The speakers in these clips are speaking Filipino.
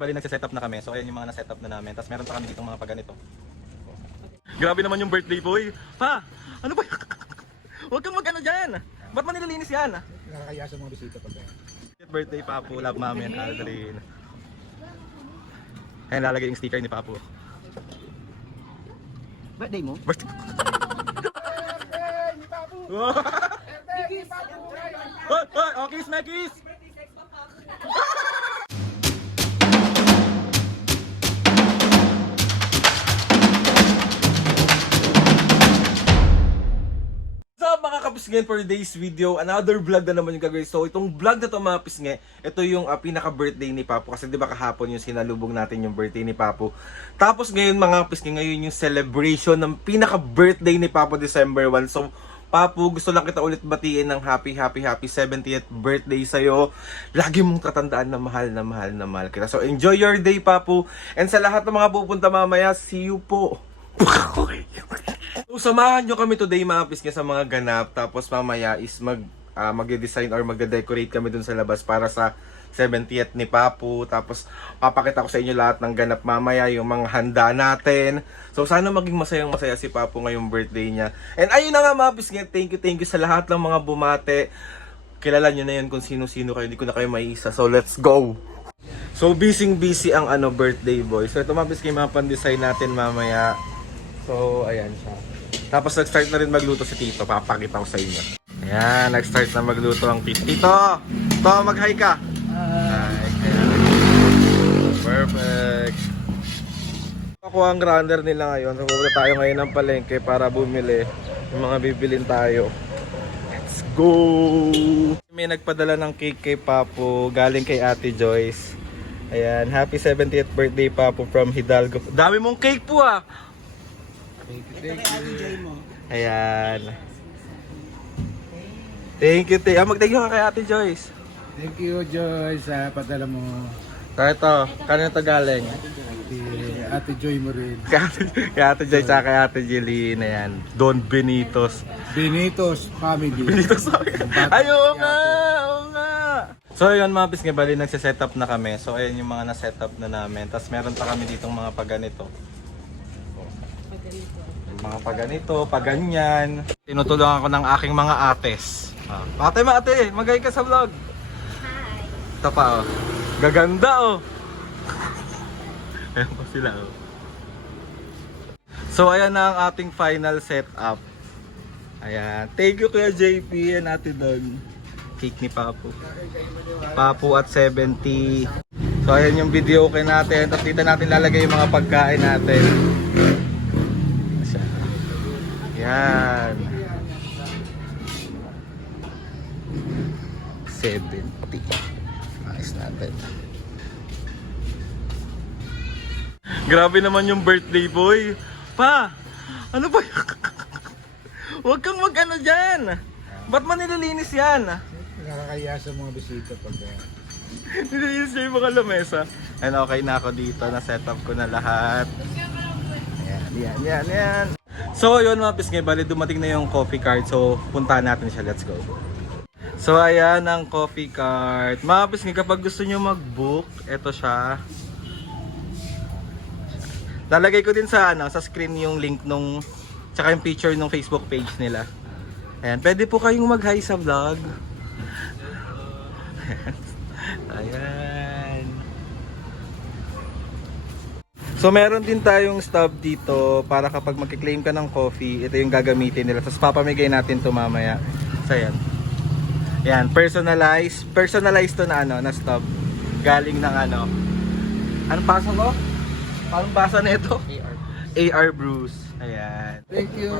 Bali nagse-setup na kami. So ayan yung mga na-setup na namin. Tapos meron pa kami ditong mga paganito. Grabe naman yung birthday boy. Pa, ano ba? Huwag kang mag-ano dyan. Ba't mo nililinis yan? Nakakaya sa mga bisita pag Birthday Papu, love mami and Aldrin. Ayan, lalagay yung sticker ni Papu. Birthday mo? Birthday. Okay, Smakies! So mga kapisngen, for today's video, another vlog na naman yung gagawin. So itong vlog na to mga pisnge, ito yung pinaka-birthday ni Papu. Kasi di ba kahapon yung sinalubong natin yung birthday ni Papu. Tapos ngayon mga pisnge, ngayon yung celebration ng pinaka-birthday ni Papu December 1. So Papu, gusto lang kita ulit batiin ng happy 70th birthday sa'yo. Lagi mong tatandaan na mahal na mahal na mahal kita. So enjoy your day Papu. And sa lahat ng mga pupunta mamaya, see you po. So, samahan nyo kami today mga pisnge sa mga ganap. Tapos mamaya is magde-design or magde-decorate kami dun sa labas para sa 70th ni Papu. Tapos papakita ko sa inyo lahat ng ganap mamaya, yung mga handa natin. So sana maging masayang-masaya si Papu ngayong birthday niya. And ayun na nga mga pisnge, thank you sa lahat ng mga bumate. Kilala nyo na yun kung sino-sino kayo, hindi ko na kayo maiisa. So let's go! So busy ang birthday boy. So ito mga pisnge, mga pan-design natin mamaya. So ayan siya. Tapos nag-start na rin magluto si Tito. Papakita ko sa inyo. Ayan, nag-start na magluto ang Tito. Tito, mag-hi ka. Hi. Perfect. Ako ang runner nila ngayon. So pupunta tayo ngayon ng palengke para bumili yung mga bibilin tayo. Let's go! May nagpadala ng cake kay Papu. Galing kay Ate Joyce. Ayan, happy 70th birthday Papu from Hidalgo. Dami mong cake po ah! Thank you. Ayan. Thank you. Mag-thank you ka kay Ate Joyce. Thank you, Joy, sa padala mo. So ito, kanina ito galing. Ate Joy mo rin. Kay Ate Joyce at kay Ate Jeline. Ayan. Don Benitos. Benitos family. Benitos. Ay, oo nga! Oo nga! So yun mga pisnge, bali nagsisetup na kami. So ayun yung mga na-setup na namin. Tapos meron pa kami ditong mga paganito. Mga paganito, paganyan. Tinutulungan ko ng aking mga ates. Ate, magay ka sa vlog. Hi. Ito pa oh. Gaganda oh. Ayan pa sila oh. So ayan na ang ating final setup. Ayan. Thank you Kuya JP and Ate Don. Cake ni Papu. Papu at 70. So ayan yung video okay natin. Tapos dito natin lalagay yung mga pagkain natin. Yan. 70. Ayos natin. Grabe naman yung birthday boy. Pa, ano ba? Huwag kang mag-ano dyan. Ba't mo nililinis yan? Nakakaya sa mga bisita pag Nililinis niya yung mga lamesa. And okay na ako dito. Na-setup ko na lahat. Yan. So yun mga pisnge, bali dumating na yung coffee cart. So puntahan natin siya, let's go. So ayan ang coffee cart. Mga pisnge, kapag gusto nyo mag-book, eto siya. Lalagay ko din sa screen yung link nung tsaka yung picture nung Facebook page nila. Ayan, pwede po kayong mag-hi sa vlog. Ayan. So meron din tayong stub dito para kapag magki-claim ka ng coffee, ito yung gagamitin nila. Tapos papamigay natin to mamaya. So yan. Yan, personalized to na na stub. Galing ng Anong basa ko? Anong basa na ito? AR Brews. Ayan. Thank you,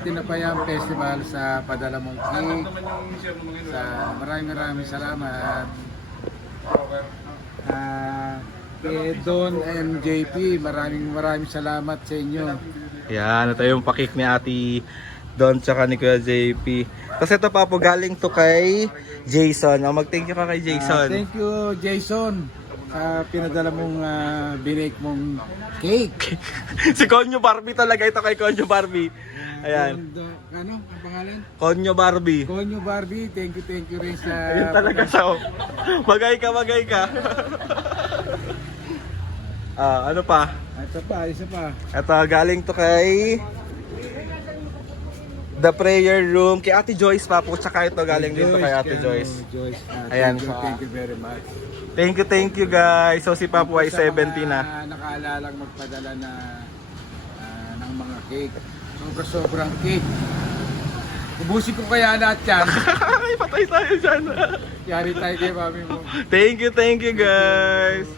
Tinapayang Festival sa padala mong cake. Maraming salamat. Kay Don and JP, maraming salamat sa inyo. Yan, ito yung pakik ni Ate Don tsaka ni Kuya JP. Tapos ito pa po galing to kay Jason. Mag-thank you ka kay Jason. Thank you, Jason, sa pinadala mong binake mong cake. Si Konyo Barbie talaga ito kay Konyo Barbie. Ayan. Ano ang pangalan? Konyo Barbie. Konyo Barbie, thank you rin sa... Ayun talaga siya. Magay ka. Ano pa? Isa pa. Ito, galing to kay The Prayer Room. Kay Ate Joyce pa po. Tsaka ito galing din to kay Ate Joyce. Ayan. Thank you very much. Thank you guys. So si Papu ay 70 na. Nakaalalang magpadala ng mga cake. Sobrang cake. Ubusin ko kaya lahat yan. Ay, patay tayo dyan. Yari tayo kay mami mo. Thank you guys.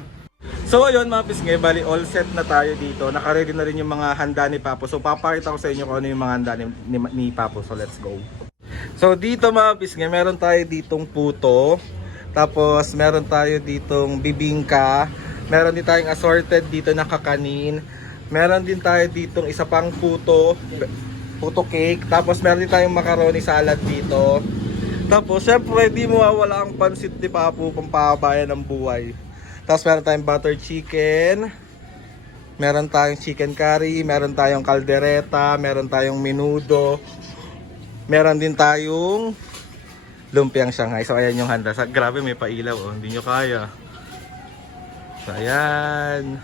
So ayun mga pisngi, bali all set na tayo dito. Naka-ready na rin yung mga handa ni Papu. So papakita ko sa inyo kung ano yung mga handa ni Papu. So let's go. So dito mga pisngi, meron tayo ditong puto. Tapos meron tayo ditong bibingka. Meron din tayong assorted dito na kakanin. Meron din tayo ditong isa pang puto cake. Tapos meron din tayong macaroni salad dito. Tapos syempre di mawawala ang pansit ni Papu, pampabayan ng buhay. Tapos meron tayong butter chicken. Meron tayong chicken curry. Meron tayong caldereta. Meron tayong menudo. Meron din tayong lumpiang Shanghai. So ayan yung handa. Grabe may pailaw oh. Hindi nyo kaya. So ayan.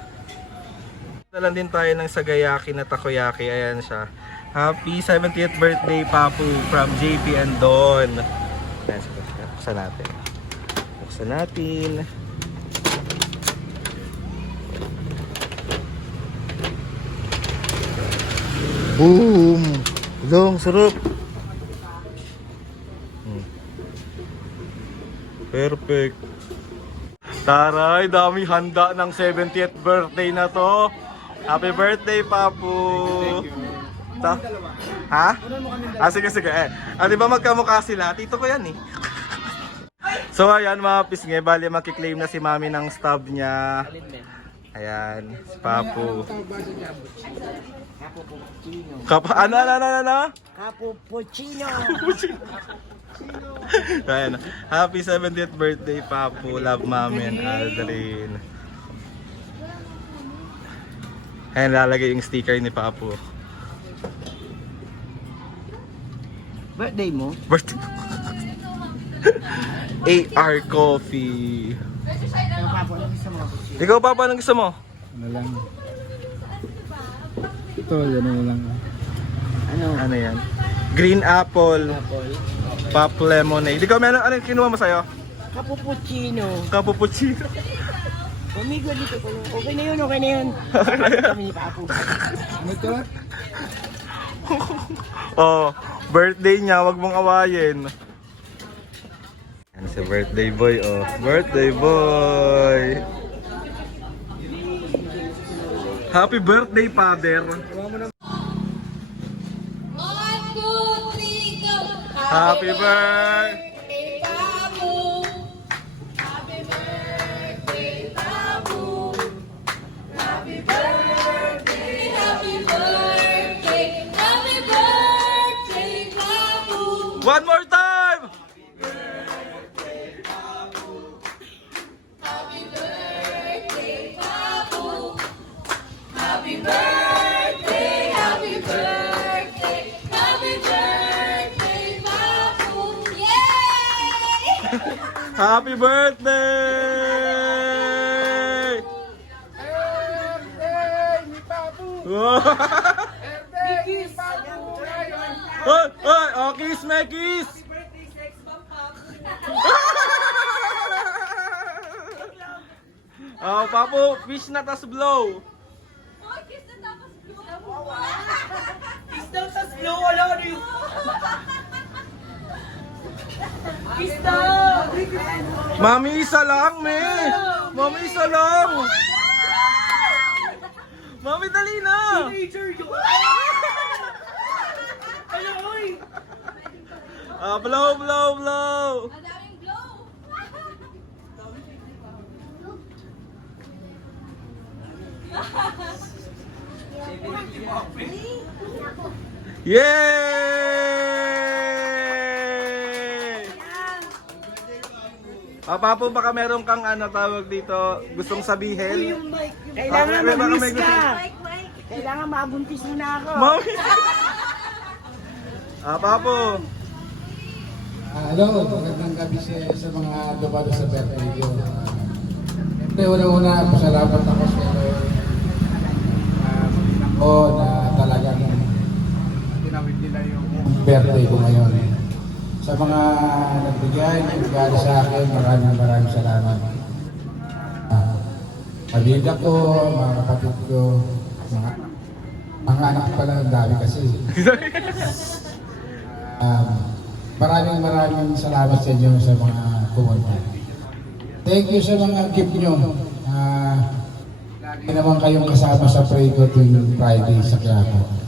Nalan din tayo ng sagayaki na takoyaki. Ayan siya. Happy 70th birthday Papu from JP and Don. Ayan siya. Buksan natin. Buksan natin. Boom! Long sarap. Perfect. Taray, dami handa ng 70th birthday na to. Happy birthday, Papu. Ha? Sige. Di ba magkamukha sila? Tito ko yan eh. So ayan mga pisngi, bali makiklaim na si Mami ng stub niya. Ayan, si Papu. Ano? Cappuccino. Ayan. Happy 70th birthday, Papu. Love, Mami and Aldrin. Ayan, lalagay yung sticker ni Papu. Birthday mo? Birthday. AR Coffee. Ikaw, Papa, anong gusto mo? Ano lang. Ito, yan na lang. Ano yan? Green apple. Pop lemonade. Ikaw, meron, ano yung kinuha mo sa'yo? Cappuccino. Cappuccino. Amigo dito ko. Okay na yun. Kami ni Papu. Ano ito? Oh, birthday niya, wag mong awayin. Yan si birthday boy, oh. Birthday boy. Happy birthday, father. 1, 2, 3, go! Happy birthday. Papu! Happy birthday, Papu! Happy birthday, happy birthday, happy birthday, Papu! One more time. Happy birthday, Papu! Happy birthday, happy birthday, happy birthday, Papu! Yay! Happy birthday. Birthday ni Papu! Birthday ni Papu! Hoy, oh, kiss me, kiss. Oh, Papu, fish na tas blow. Oh, kiss na tapos blow. Kiss daw sa slow. Wala ka rin. Kiss daw. Mami, isa lang, me. Mami, isa lang. Mami, dali na. Teenager yun. Ano, oy? Blow. Ang daming blow. Yay! Papu, baka meron kang ano tawag dito, gustong sabihin? Kailangan Baka may mag-miss gusto- ka. Kailangan mabuntis mo na ako. Mami! Papu! Hello, magandang gabi sa mga dumado sa birthday ko. Siyempre, una-una, pasalamat ako sa ko na talagang tinawid nila yung birthday ko ngayon. Sa mga nagbigay, nagregalo sa akin, maraming salamat. Pamilya ko, mga kapatid ko, mga anak pala ng dami kasi. Maraming salamat sa inyo sa mga pumunta. Thank you sa mga gift nyo. Lagi naman kayong kasama sa pray ko tuwing Friday sa Quiapo.